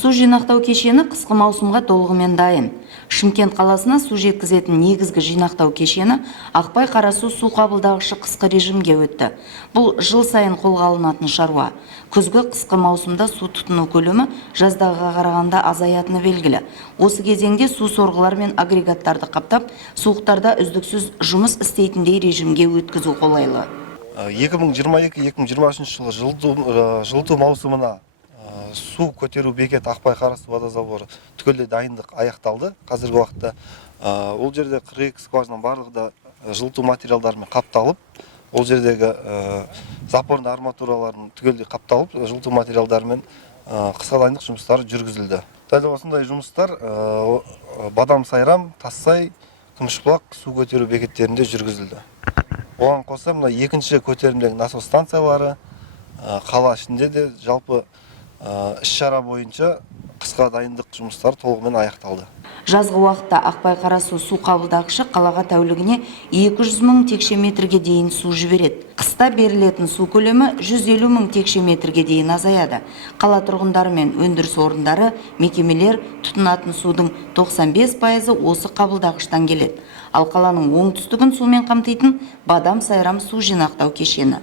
Су жинақтау кешені қысқы маусымға толығымен дайын. Шымкент қаласына су жеткізетін негізгі жинақтау кешені Ақпай Қарасу су қабылдағышы қысқы режимге өтті. Бұл жыл сайын қолға алынатын шаруа. Күзгі қысқы маусымда су тұтыну көлемі жаздағыға қарағанда азаятыны белгілі. Осы кезеңде су сорғылар мен агрегаттарды қаптап, суықтарда үздіксіз жұмыс істейтіндей режимге өткізу қолайлы. 2022-2023 жылыту маусымына су көтеру бекет Ақпай Қарасу водозаборы түгелдей дайындық аяқталды. Қазіргі уақытта ол жерде 42 скважинаның барлығы да жылыту материалдарымен қапталып, ол жердегі запорный арматураларын түгелдей қапталып, жылыту материалдарымен қысқа дайындық жұмыстары жүргізілді. Дәл осындай жұмыстар Бадам Сайрам, Тассай, Күмісбұлақ су көтеру бекеттерінде жүргізілді. Оған қоса мына екінші көтерімдегі насос станциялары қала ішінде де жалпы іс-шара бойынша қысқа дайындық жұмыстары толығымен аяқталды. Жазғы уақытта Ақпай Қарасу су қабылдағышы қалаға тәулігіне 200 мың текше метрге дейін су жібереді. Қыста берілетін су көлемі 150 мың текше метрге дейін азаяды. Қала тұрғындары мен өндіріс орындары, мекемелер тұтынатын судың 95% осы қабылдағыштан келеді. Ал қаланың оңтүстігін сумен қамтитын Бадам Сайрам су жинақтау кешені.